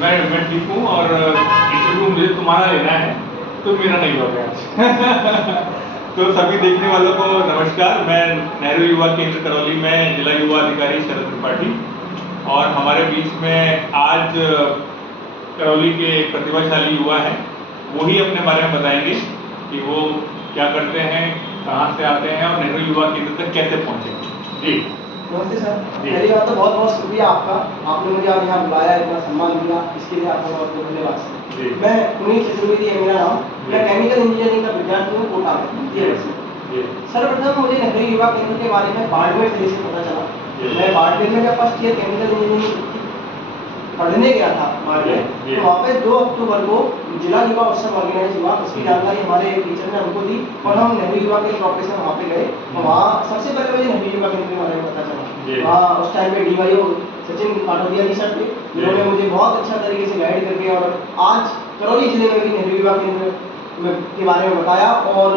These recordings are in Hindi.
मैं ठीक हूँ और इंटरव्यू मुझे तुम्हारा लेना है, तुम मेरा नहीं लोगे आज। तो सभी देखने वालों को नमस्कार। मैं नेहरू युवा केंद्र करौली में जिला युवा अधिकारी शरद त्रिपाठी, और हमारे बीच में आज करौली के प्रतिभाशाली युवा हैं। वो ही अपने बारे में बताएंगे कि वो क्या करते हैं, कहाँ से आते हैं और नेहरू युवा केंद्र तक कैसे पहुँचे। जी नमस्ते सर। पहली बात तो बहुत बहुत शुक्रिया आपका, आपने मुझे आज यहाँ बुलाया, इतना सम्मान दिया, इसके लिए आपका बहुत बहुत धन्यवाद सर। मैं पुनीत चतुर्वेदी है मेरा नाम, मैं केमिकल इंजीनियरिंग का विद्यार्थी हूँ कोटा में। सर्वप्रथम मुझे नेहरू युवा केंद्र के बारे में बाड़मेर जिले से पता चला। मैं बाड़मेर में जब फर्स्ट ईयर केमिकल इंजीनियरिंग पढ़ने गया था बाड़मेर, तो वहाँ पे 2 अक्टूबर को जिला युवा उत्सव ऑर्गेनाइज हुआ। उसकी जानकारी हमारे टीचर ने हमको दी और हम नेहरू युवा केंद्र ऑपरेशन वहाँ पे गए। वहाँ सबसे पहले मुझे नेहरू युवा केंद्र के बारे में पता चला। वहाँ उस टाइम पे DYO सचिन काटोदिया जी सर थे, जिन्होंने मुझे बहुत अच्छा तरीके से गाइड करके और आज करौली जिले में भी नेहरू युवा केंद्र के बारे में बताया। और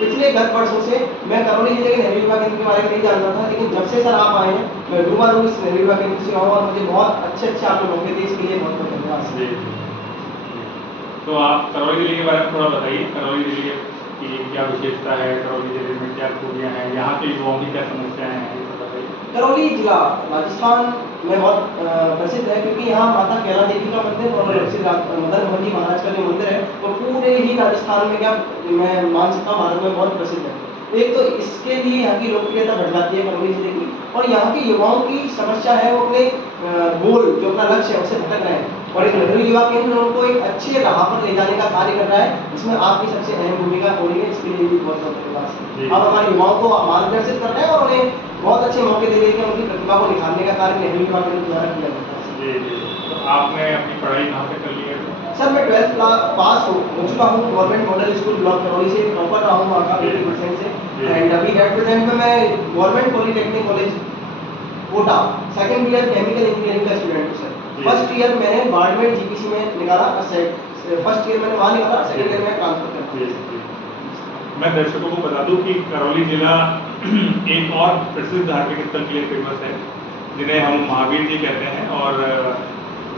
पिछले 10 वर्षों से मैं करौली जिले के नेहरू युवा केंद्र के बारे में नहीं जानता था, लेकिन जब से सर आप आए हैं मैं रूबरू इस नेहरू युवा केंद्र से आऊँ और मुझे बहुत अच्छे आपने मौके दिए, इसके लिए बहुत बहुत धन्यवाद। तो आप करौली जिले के बारे में थोड़ा बताइए। करौली जिले की क्या विशेषता है, करौली जिले में क्या खूबियाँ हैं, यहाँ के युवाओं की क्या समस्याएं हैं, ये सब बताइए। करौली जिला राजस्थान में बहुत प्रसिद्ध है, क्योंकि यहाँ माता कैला देवी का मंदिर और मदन मोहन जी महाराज का जो मंदिर है वो पूरे ही राजस्थान में, क्या मैं मान सकता हूँ, भारत में बहुत प्रसिद्ध है। एक तो इसके लिए यहाँ की लोकप्रियता बढ़ जाती है करौली जिले की, और यहाँ के युवाओं की समस्या है वो अपने गोल जो अपना लक्ष्य है उससे भटक रहे हैं, और एक नेहरू युवा केंद्र उनको एक अच्छे राह पर ले जाने का कार्य कर रहा है, जिसमें आपकी सबसे अहम भूमिका हो रही है। इसके लिए भी बहुत बहुत धन्यवाद। आप हमारे युवाओं को मार्गदर्शित कर रहे हैं और उन्हें बहुत अच्छे मौके दे रहे हैं, उनकी प्रतिभा को निखारने का कार्य नेहरू युवा केंद्र द्वारा किया जाता है। तो आपने अपनी पढ़ाई कहाँ से कर ली है? सर मैं 12th पास हो चुका हूँ government model school block Karauli से, टॉपर रहा हूँ वहाँ का 80% से। एंड अभी एट प्रेजेंट में मैं government polytechnic college Kota second year chemical engineering का स्टूडेंट हूँ सर। फर्स्ट ईयर मैंने बाड़मेर GPC में निकाला, फर्स्ट ईयर मैंने वहाँ निकाला, सेकंड ईयर में ट्रांसफर कर। मैं दर्शकों को बता दूं कि करौली जिला एक और प्रसिद्ध धार्मिक स्थल के लिए फेमस है, जिन्हें हम महावीर जी कहते हैं, और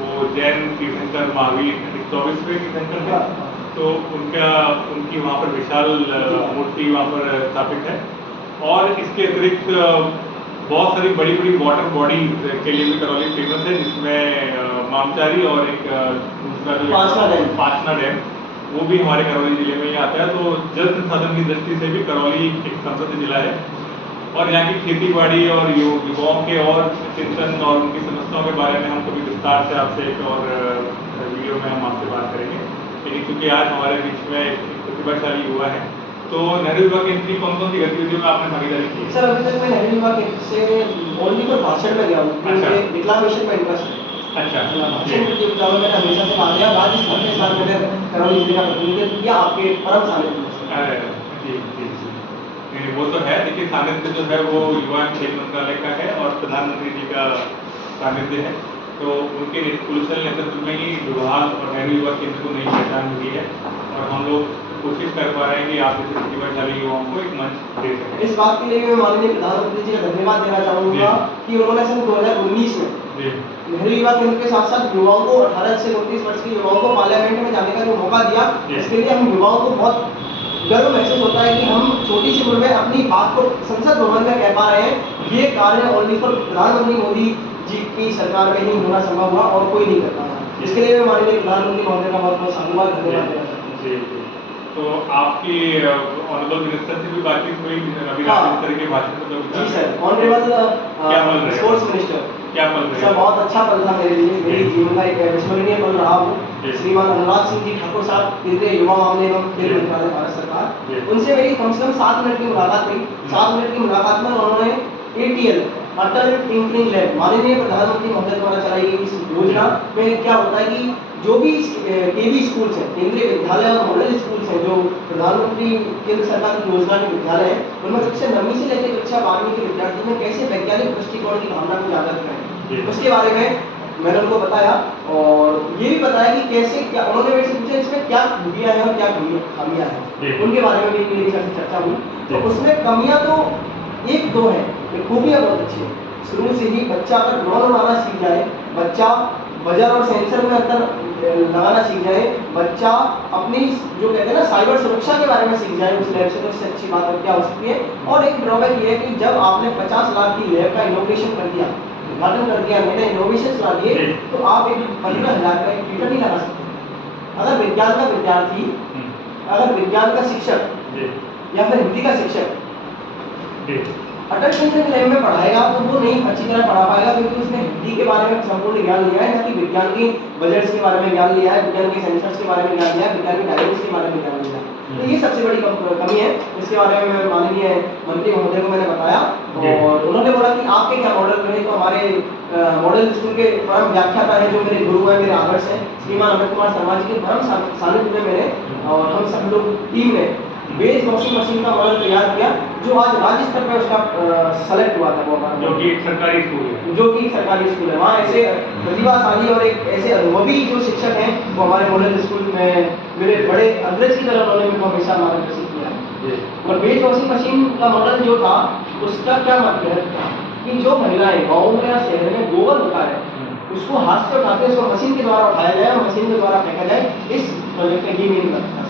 वो जैन तीर्थंकर महावीर 24वें तीर्थंकर है। तो उनकी वहाँ पर विशाल मूर्ति वहाँ पर स्थापित है, और इसके अतिरिक्त बहुत सारी बड़ी बड़ी वाटर बॉडीज के लिए भी करौली फेमस है, जिसमें मामचारी और एक दूसरा जो पाचना डैम, वो भी हमारे करौली जिले में ही आता है। तो जल संसाधन की दृष्टि से भी करौली एक समृद्ध जिला है, और यहाँ की खेती बाड़ी और युवाओं के और चिंतन और उनकी समस्याओं के बारे में हम कभी विस्तार से आपसे एक और वीडियो में हम आपसे बात करेंगे। लेकिन क्योंकि आज हमारे बीच में एक प्रतिभाशाली युवा है, तो नेहरू युवा केंद्र की कौन कौन सी गतिविधियों में आपने भागीदारी की? सर अभी तक मैं नेहरू युवा केंद्र से ओनली पर भाषण में गया हूँ, मुझे डिक्लामेशन में इंटरेस्ट है। अच्छा, भाषण प्रतियोगिता में मैंने हमेशा से भाग लिया, राज्य स्तर के साथ मैंने करौली जिले का प्रतिनिधित्व किया आपके परम सानिध्य में। अरे जी जी जी, नहीं वो तो है, लेकिन सानिध्य जो है वो युवा खेल मंत्रालय का है और प्रधानमंत्री जी का सानिध्य है। तो उनके कुशल नेतृत्व में ही विभाग और नेहरू युवा केंद्र को नई पहचान मिली है, और हम लोग कोशिश कर पा रहे हैं कि आप जैसे प्रतिभाशाली युवाओं को एक मंच दे सकें। इस बात के लिए मैं माननीय प्रधानमंत्री जी का धन्यवाद देना चाहूँगा कि उन्होंने सन 2019 में नेहरू युवा केंद्र के साथ साथ युवाओं को 18 से 29 वर्ष के युवाओं को पार्लियामेंट में जाने का जो मौका दिया, इसके लिए हम युवाओं को बहुत गर्व महसूस होता है कि हम छोटी सी उम्र में अपनी बात को संसद भवन में कह पा रहे हैं। ये कार्य ओनली फॉर प्रधानमंत्री मोदी जी की सरकार में ही होना संभव हुआ और कोई नहीं कर पाया। इसके लिए मैं माननीय प्रधानमंत्री महोदय का बहुत बहुत साधुवाद धन्यवाद देना चाहता हूँ। तो आपकी ऑनरेबल मिनिस्टर से भी बातचीत हुई अभी इस तरह के भाषण में? जी सर, ऑनरेबल स्पोर्ट्स मिनिस्टर क्या पल रहे? सर बहुत अच्छा पल था मेरे लिए, मेरी जीवन का एक विस्मरणीय पल रहा हूँ। श्रीमान अनुराग सिंह जी ठाकुर साहब, केंद्रीय युवा मामले एवं खेल मंत्रालय भारत सरकार, उनसे मेरी कम से कम 7 मिनट की मुलाकात हुई। 7 मिनट की मुलाकात में उन्होंने ATL अटल टिंकरिंग लैब माननीय प्रधानमंत्री महोदय द्वारा चलाई गई इस योजना में क्या होता है कि जो भी KB स्कूल्स हैं, केंद्रीय विद्यालय और मॉडल स्कूल्स हैं, जो प्रधानमंत्री केंद्र सरकार की योजना के विद्यालय हैं, उनमें कक्षा 9वीं से लेकर कक्षा 12वीं के विद्यार्थी में कैसे वैज्ञानिक दृष्टिकोण की भावना को जागृत करें, उसके बारे में मैंने उनको बताया। और ये भी बताया कि कैसे क्या, उन्होंने मेरे से पूछा इसमें क्या खूबियाँ हैं और क्या खामियाँ हैं, उनके बारे में भी मेरी चर्चा हुई। तो उसमें कमियाँ तो 1-2 हैं, खूबियाँ बहुत अच्छी हैं। शुरू से ही बच्चा अगर ड्रोन उड़ाना सीख जाए, बच्चा बजर और सेंसर में अंतर लगाना सीख जाए, बच्चा अपनी जो कहते हैं ना साइबर सुरक्षा के बारे में सीख जाए उस लैब से, तो उससे अच्छी बात और क्या हो सकती है। और एक ड्रॉबैक ये है कि जब आपने 50 लाख की लैब का इनोवेशन कर दिया, उद्घाटन कर दिया, नए नए इनोवेशन ला दिए, तो आप एक 15,000 का एक ट्विटर नहीं लगा सकते। अगर विज्ञान का विद्यार्थी, अगर विज्ञान का शिक्षक या फिर हिंदी का शिक्षक अटल पेंशन लैब में पढ़ाएगा तो वो नहीं अच्छी तरह पढ़ा पाएगा, क्योंकि उसने हिंदी के बारे में संपूर्ण ज्ञान लिया है, ना कि विज्ञान की बजट्स के बारे में ज्ञान लिया है, विज्ञान के सेंसर्स के बारे में ज्ञान लिया है, विज्ञान की डायनेमिक्स के बारे में ज्ञान लिया है। तो ये सबसे बड़ी कमी है, इसके बारे में माननीय मंत्री महोदय को मैंने बताया और उन्होंने बोला कि आपके क्या मॉडल रहे, तो हमारे मॉडल स्कूल के परम व्याख्याता है जो मेरे गुरु हैं, मेरे आदर्श हैं, श्रीमान अमित कुमार शर्मा जी के परम सानिध्य में मैंने और हम सब लोग टीम में बेस वॉशिंग मशीन का मॉडल तैयार किया, जो आज राज्य स्तर पर उसका सेलेक्ट हुआ था। वो हमारा जो कि एक सरकारी स्कूल है, जो कि सरकारी स्कूल है, वहाँ ऐसे प्रतिभाशाली और एक ऐसे अनुभवी जो शिक्षक हैं वो हमारे मॉडल स्कूल में मेरे बड़े अग्रज की तरह उन्होंने मुझको हमेशा मार्गदर्शन किया। और बेस वॉशिंग मशीन का मॉडल जो था उसका क्या मतलब था कि जो महिलाएं गाँव में या शहर में गोबर होता है उसको हाथ से उठाते हैं, उसको मशीन के द्वारा उठाया जाए और मशीन के द्वारा फेंका जाए, इस प्रोजेक्ट का ही मेन लगता है।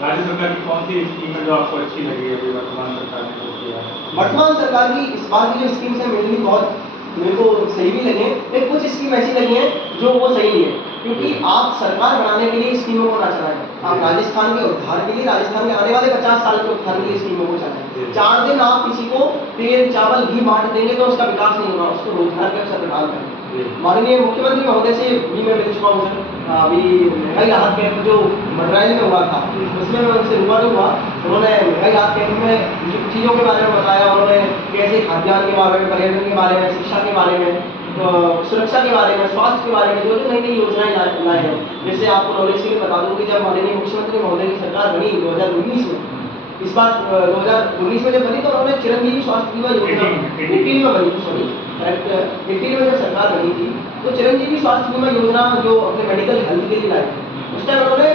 राज्य सरकार की कौन सी स्कीम है जो आपको अच्छी लगी है अभी वर्तमान सरकार ने जो किया है? वर्तमान सरकार की इस बार की जो स्कीम्स है मेरे लिए बहुत मेरे को सही भी लगे, लेकिन कुछ स्कीम ऐसी लगी हैं जो वो सही नहीं है, क्योंकि आप सरकार बनाने के लिए स्कीमों को ना चलाएं, आप राजस्थान के उद्धार के लिए, राजस्थान के आने वाले 50 साल के उद्धार के लिए स्कीमों को चलाएं। 4 दिन आप किसी को तेल चावल घी बांट देंगे तो उसका विकास नहीं होगा, उसको रोजगार के अवसर प्रदान करें। माननीय मुख्यमंत्री महोदय से भी मैं मिल चुका हूँ सर, अभी महंगाई राहत कैंप जो मड्राइल में हुआ था उसमें मैं उनसे रूबरू हुआ, उन्होंने महंगाई राहत कैंप में जो चीज़ों के बारे में बताया, उन्होंने कैसे खाद्यान्न के बारे में, पर्यटन के बारे में, शिक्षा के बारे में, सुरक्षा के बारे में, स्वास्थ्य के बारे में जो जो नई नई योजनाएं लाए हैं। जैसे आपको नॉलेज के लिए बता दूँ कि जब माननीय मुख्यमंत्री महोदय की सरकार बनी 2019 में, इस बार 2019 में जब बनी तो उन्होंने चिरंजीवी स्वास्थ्य बीमा योजना 18 में बनी थी, सॉरी 18 में जब सरकार बनी थी तो चिरंजीवी स्वास्थ्य बीमा योजना जो अपने मेडिकल हेल्थ के लिए लाई थी, उस टाइम उन्होंने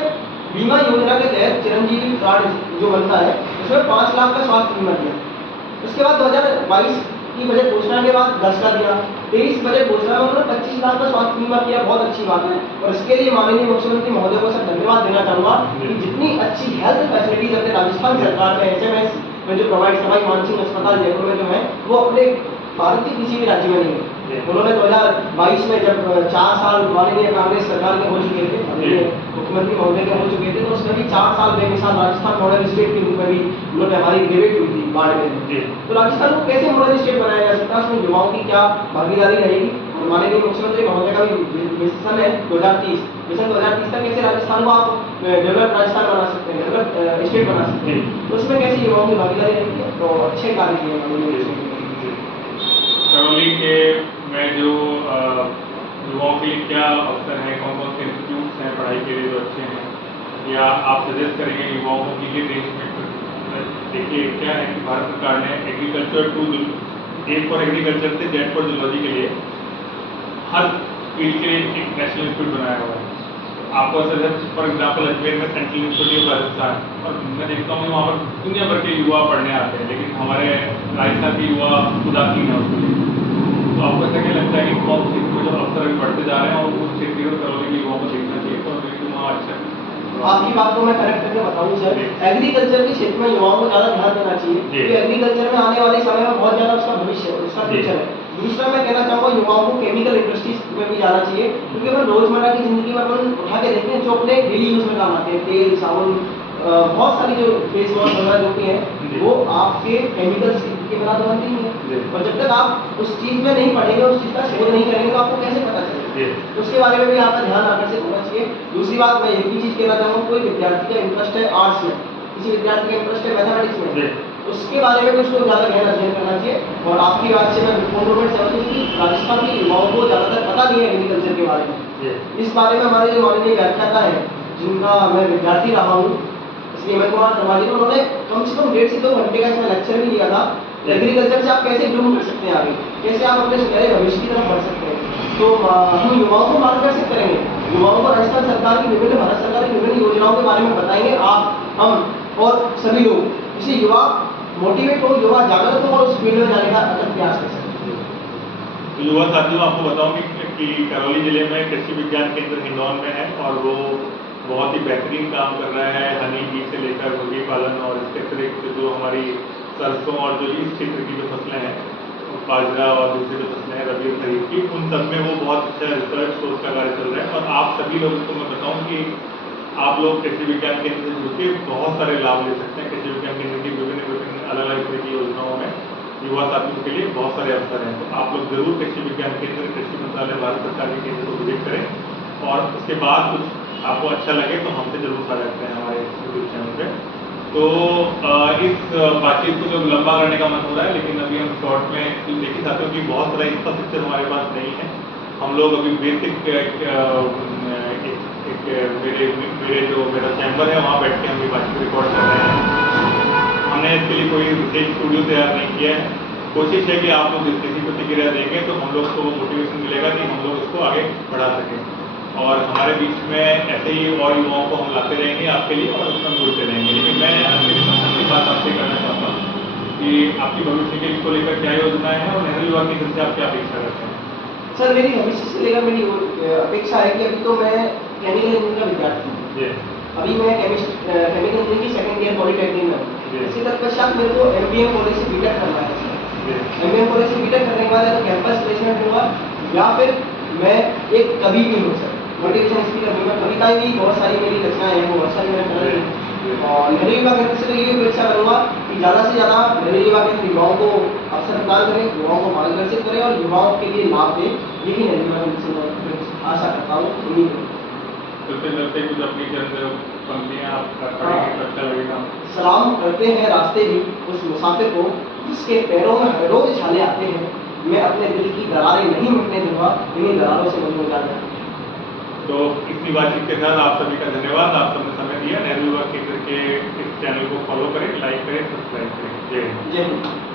बीमा योजना के तहत चिरंजीवी कार्ड जो बनता है उसमें 5 लाख का स्वास्थ्य बीमा दिया। उसके बाद 2022 की बजट घोषणा के बाद 10 का दिया, 23 बजट घोषणा में उन्होंने 25 लाख का स्वास्थ्य बीमा किया, बहुत अच्छी बात है और इसके लिए माननीय मुख्यमंत्री महोदय को सर धन्यवाद देना चाहूँगा कि जितनी अच्छी हेल्थ फैसिलिटीज अपने राजस्थान सरकार में SMS में जो प्रोवाइड सवाई मानसिंह अस्पताल जयपुर में जो है वो अपने भारत के किसी भी राज्य में नहीं है। उन्होंने 2022 में जब 4 साल माननीय कांग्रेस सरकार के हो चुके थे, मुख्यमंत्री महोदय के हो चुके थे, तो उसमें भी 4 साल बेमिसाल राजस्थान मॉडल स्टेट के रूप में भी उन्होंने हमारी डिबेट हुई थी बाढ़ में। तो राजस्थान को कैसे मॉडल स्टेट बनाया जा सकता है, उसमें युवाओं की क्या भागीदारी रहेगी, और माननीय मुख्यमंत्री महोदय का भी विजन है 2030 विजन 2030 तक कैसे राजस्थान को आप डेवलप राजस्थान बना सकते हैं, डेवलप स्टेट बना सकते हैं, तो उसमें कैसे युवाओं की भागीदारी रहेगी। तो अच्छे कार्य किए माननीय करौली के में जो युवाओं के लिए क्या अवसर है, कौन कौन से इंस्टीट्यूट्स हैं पढ़ाई के लिए जो अच्छे हैं, या आप सजेस्ट करेंगे युवाओं को कि ये देश में देखिए क्या है कि भारत सरकार ने agriculture to A for agriculture से जेड फॉर जूलॉजी के लिए हर फील्ड के लिए एक नेशनल इंस्टीट्यूट बनाया हुआ है। आपको फॉर एग्जाम्पल अजमेर में सेंट्रल यूनिवर्सिटी ऑफ राजस्थान, और मैं देखता हूँ वहाँ पर दुनिया भर के युवा पढ़ने आते हैं, लेकिन हमारे राजस्थान के युवा उदासीन है उसके लिए। तो आपको ऐसा क्या लगता है कि कौन से जो अवसर अभी बढ़ते जा रहे हैं और उस क्षेत्रीय और करौली के युवाओं को देखना चाहिए, तो वहाँ अच्छा आपकी बात को मैं करेक्ट करके बताऊं सर, एग्रीकल्चर के क्षेत्र में युवाओं को ज़्यादा ध्यान देना चाहिए, क्योंकि एग्रीकल्चर में आने वाले समय में बहुत ज़्यादा उसका भविष्य है, उसका फ्यूचर है। दूसरा मैं कहना चाहूँगा युवाओं को केमिकल इंडस्ट्रीज में भी जाना चाहिए, क्योंकि अपन रोजमर्रा की जिंदगी में अपन उठा के देखते हैं जो अपने डेली यूज में काम आते हैं, तेल साबुन बहुत सारी जो फेस वॉश वगैरह जो भी हैं वो आपके केमिकल्स के बिना तो बनती नहीं है, और जब तक आप उस चीज़ में नहीं पढ़ेंगे, उस चीज़ का शोध नहीं करेंगे तो आपको कैसे पता चलेगा, तो उसके बारे में भी आपका ध्यान आकर्षित होना चाहिए। दूसरी बात मैं एक ही चीज़ कहना चाहूँगा, कोई विद्यार्थी का इंटरेस्ट है आर्ट्स में, किसी विद्यार्थी का इंटरेस्ट है मैथमेटिक्स में, उसके बारे में भी उसको ज़्यादा गहन अध्ययन करना चाहिए। और आपकी बात से मैं पूर्ण रूप से सहमत हूँ कि राजस्थान के युवाओं को ज़्यादातर पता नहीं है एग्रीकल्चर के बारे में। इस बारे में हमारे जो माननीय व्याख्याता है जिनका मैं विद्यार्थी रहा हूँ, इसलिए अमित कुमार शर्मा जी, उन्होंने कम से कम 1.5 से 2 घंटे का इसमें लेक्चर भी दिया था, एग्रीकल्चर से आप कैसे ग्रूम कर सकते हैं, आगे कैसे आप अपने सुनहरे भविष्य की तरफ बढ़ सकते हैं। तो हम युवाओं को मार्गदर्शित करेंगे, युवाओं को राजस्थान सरकार की विभिन्न, भारत सरकार की विभिन्न योजनाओं के बारे में बताएंगे, आप, हम और सभी लोग, जिससे युवा मोटिवेट हो, युवा जागरूक हो और उस फील्ड में जाने का अटल प्रयास कर सकते हैं। युवा साथियों, आपको बताऊं कि कि करौली जिले में कृषि विज्ञान केंद्र हिंडौन में है और वो बहुत ही बेहतरीन काम कर रहा है। हनी बी से लेकर मुर्गी पालन और इसके अतिरिक्त जो हमारी सरसों और जो इस क्षेत्र की जो फसलें हैं, बाजरा और दूसरी जो फसलें हैं रबी और खरीफ की, उन सब में वो बहुत अच्छा रिसर्च शोध का कार्य चल रहा है। और आप सभी लोगों को मैं बताऊँ कि आप लोग कृषि विज्ञान केंद्र से जुड़ के बहुत सारे लाभ ले सकते हैं। कृषि विज्ञान केंद्र की विभिन्न अलग अलग तरह की योजनाओं में युवा साथियों के लिए बहुत सारे अवसर हैं। तो आप लोग जरूर कृषि विज्ञान केंद्र, कृषि मंत्रालय, भारत सरकार के केंद्र को विजिट करें और उसके बाद कुछ आपको अच्छा लगे तो हमसे जरूर साझा करते हैं हमारे यूट्यूब चैनल पे। तो इस बातचीत को जब लंबा करने का मन हो रहा है, लेकिन अभी हम शॉर्ट में देखिए साथियों कि बहुत सारा इंफ्रास्ट्रक्चर हमारे पास नहीं है। हम लोग अभी बेसिक मेरा चैम्बर है वहाँ बैठ के हम ये बातचीत रिकॉर्ड कर रहे हैं। हमने इसके लिए कोई विशेष स्टूडियो तैयार नहीं किया है। कोशिश है कि आप लोग किसी प्रतिक्रिया देंगे तो हम लोग को मोटिवेशन मिलेगा कि हम लोग इसको आगे बढ़ा सकें। और हमारे बीच में ऐसे ही और युवाओं को हम लाते रहेंगे आपके लिए और उसमें जुड़ते रहेंगे। लेकिन मैं अपनी बात आपसे करना चाहता हूँ कि आपकी भविष्य के को लेकर क्या योजनाएं हैं और नेहरू युवा केंद्र से आप क्या अपेक्षा करते हैं? सर मेरी भविष्य से लेकर मेरी अपेक्षा है कि अभी तो मैं केमिकल इंजीनियरिंग का विद्यार्थी हूँ। अभी मैं केमिकल इंजीनियरिंग की सेकंड ईयर पॉलिटेक्निक में हूँ। इसी तत्पश्चात मेरे को MBA कॉलेज से बीटेक करना है। MBA कॉलेज से बीटेक करने के बाद अगर कैंपस प्लेसमेंट हुआ या फिर मैं एक कवि भी हूँ सर, मोटिवेशन स्पीकर हूँ। मैं कविताएं भी बहुत सारी मेरी रचनाएं हैं, वो बहुत सारी मैंने कर दी। और नेहरू युवा केंद्र से तो यही अपेक्षा करूँगा कि ज़्यादा से ज़्यादा नेहरू युवा केंद्र युवाओं को अवसर प्रदान करें, युवाओं को मार्गदर्शित करें और युवाओं के लिए लाभ दें। यही नेहरू युवा केंद्र से मैं आशा करता हूँ, उम्मीद है। चलते कुछ अपनी चंद पंक्तियाँ आप पढ़ेंगे तो अच्छा लगेगा। सलाम करते हैं रास्ते भी उस मुसाफिर को जिसके पैरों में हर रोज छाले आते हैं। मैं अपने दिल की दरारें नहीं मिटने दूंगा, इन्हीं दरारों से मुझे निकाल जाए। तो इसी बातचीत के साथ आप सभी का धन्यवाद। आप सबने समय दिया। नेहरू युवा केंद्र के इस चैनल को फॉलो करें, लाइक करें, सब्सक्राइब करें। जय हिंद। जय हिंद।